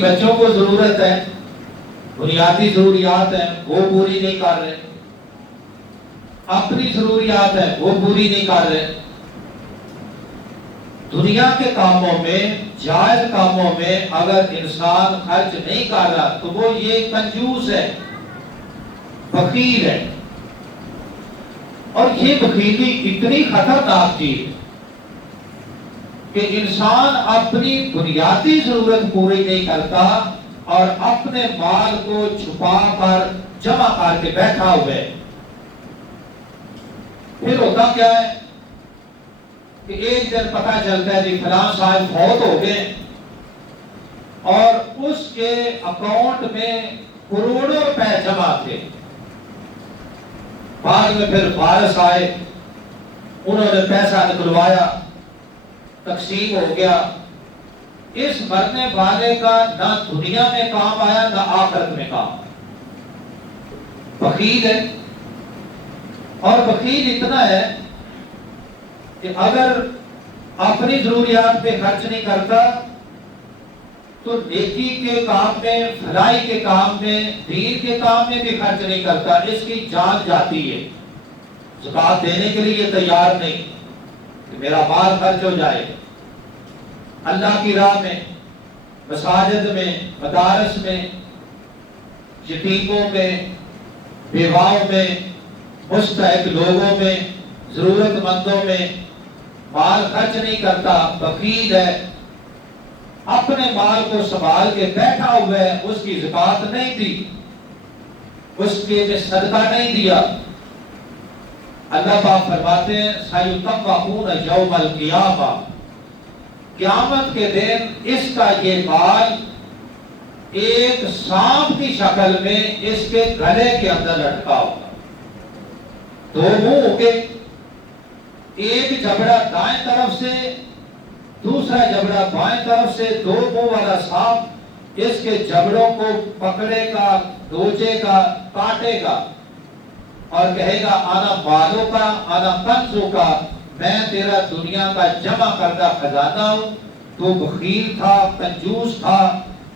بچوں کو ضرورت ہے، بنیادی ضروریات ہیں وہ پوری نہیں کر رہے، اپنی ضروریات ہیں وہ پوری نہیں کر رہے، دنیا کے کاموں میں، جائز کاموں میں اگر انسان خرچ نہیں کر رہا تو وہ یہ کنجوس ہے، بخیل ہے۔ اور یہ بخیلی اتنی خطرناک چیز کہ انسان اپنی بنیادی ضرورت پوری نہیں کرتا اور اپنے مال کو چھپا کر جمع کر کے بیٹھا ہوئے، پھر ہوتا کیا ہے کہ ایک دن پتہ چلتا ہے کہ فلاں صاحب فوت ہو گئے اور اس کے اکاؤنٹ میں کروڑوں روپے جمع تھے، بعد میں پھر وارث آئے، انہوں نے پیسہ نکلوایا، تقسیم ہو گیا، اس مرنے والے کا نہ دنیا میں کام آیا نہ آخرت میں کام آیا۔ بخیل ہے، اور بخیل اتنا ہے کہ اگر اپنی ضروریات پہ خرچ نہیں کرتا تو نیکی کے کام میں، بھلائی کے کام میں، دین کے کام میں بھی خرچ نہیں کرتا، اس کی جان جاتی ہے، زکوٰۃ دینے کے لیے تیار نہیں کہ میرا مال خرچ ہو جائے، اللہ کی راہ میں، مساجد میں، مدارس میں، یتیموں میں، بیواؤں میں، مستحق لوگوں میں، ضرورت مندوں میں مال خرچ نہیں کرتا، بخیل ہے، اپنے مال کو سنبھال کے بیٹھا ہوا ہے، اس کی زکوٰۃ نہیں دی، اس کے میں صدقہ نہیں دیا۔ اللہ پاک فرماتے ہیں سَيُطَوَّقُونَ يَوْمَ الْقِيَامَةِ، قیامت کے دن اس کا یہ مال ایک سانپ کی شکل میں اس کے گلے کے اندر لٹکا ہوگا، دو منہ ہوں گے، ایک جبڑا دائیں طرف سے، دوسرا جبڑا بائیں طرف سے، دو منہ والا سانپ اس کے جبڑوں کو پکڑے گا، نوچے گا، کاٹے گا اور کہے گا آنا مالوں کا، آنا کنزوں کا، میں تیرا دنیا کا جمع کردہ خزانہ ہوں، تو بخیل تھا، کنجوس تھا،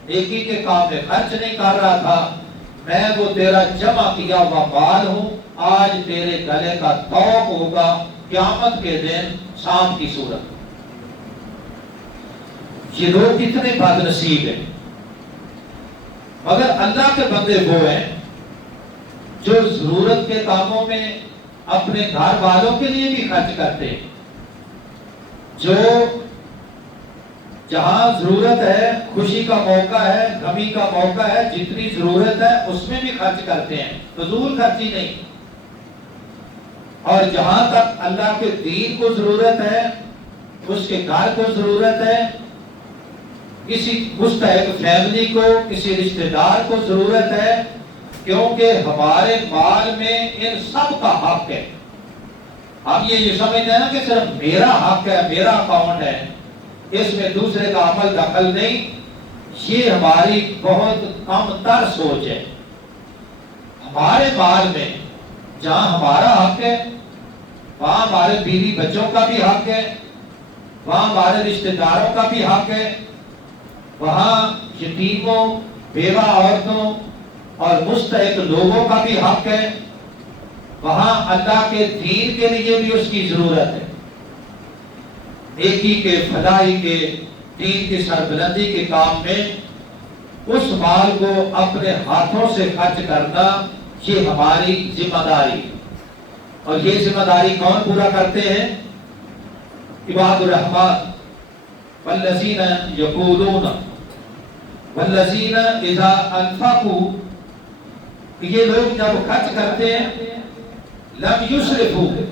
نیکی کے کام میں خرچ نہیں کر رہا تھا، میں وہ تیرا جمع کیا ہوا مال ہوں، آج تیرے گلے کا طوق ہوگا قیامت کے دن سانپ کی صورت۔ یہ لوگ کتنے بد نصیب ہیں، مگر اللہ کے بندے وہ ہیں جو ضرورت کے کاموں میں اپنے گھر والوں کے لیے بھی خرچ کرتے ہیں، جو جہاں ضرورت ہے، خوشی کا موقع ہے، غمی کا موقع ہے، جتنی ضرورت ہے اس میں بھی خرچ کرتے ہیں، فضول خرچی نہیں، اور جہاں تک اللہ کے دین کو ضرورت ہے، اس کے گھر کو ضرورت ہے، کسی مستحق فیملی کو، کسی رشتہ دار کو ضرورت ہے، کیونکہ ہمارے مال میں ان سب کا حق ہے۔ ہم یہ سمجھتے ہیں کہ صرف میرا حق ہے، میرا اکاؤنٹ ہے، اس میں دوسرے کا عمل دخل نہیں، یہ ہماری بہت کم تر سوچ ہے۔ ہمارے مال میں جہاں ہمارا حق ہے وہاں ہمارے بیوی بچوں کا بھی حق ہے، وہاں ہمارے رشتہ داروں کا بھی حق ہے، وہاں یتیموں، بیوہ عورتوں اور مستحق لوگوں کا بھی حق ہے، وہاں اللہ کے دین کے لیے بھی اس کی ضرورت ہے، نیکی کے، بھلائی کے، دین کی سربلندی کے کام میں اس مال کو اپنے ہاتھوں سے خرچ کرنا یہ ہماری ذمہ داری ہے۔ اور یہ ذمہ داری کون پورا کرتے ہیں؟ عباد الرحمن، والذین یقولون والذین اذا انفقوا، یہ لوگ جب خرچ کرتے ہیں لم یسرفوا،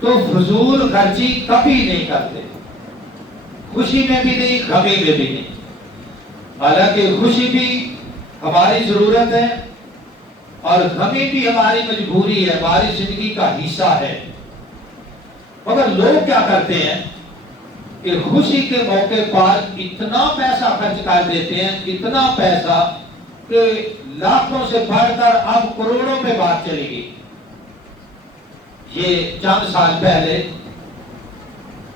تو فضول خرچی کبھی نہیں کرتے، خوشی میں بھی نہیں، غمی میں بھی نہیں، حالانکہ خوشی بھی ہماری ضرورت ہے اور غمی بھی ہماری مجبوری ہے، ہماری زندگی کا حصہ ہے، مگر لوگ کیا کرتے ہیں کہ خوشی کے موقع پر اتنا پیسہ خرچ کر دیتے ہیں، اتنا پیسہ کہ لاکھوں سے بڑھ کر اب کروڑوں پہ بات چلے گی۔ یہ چند سال پہلے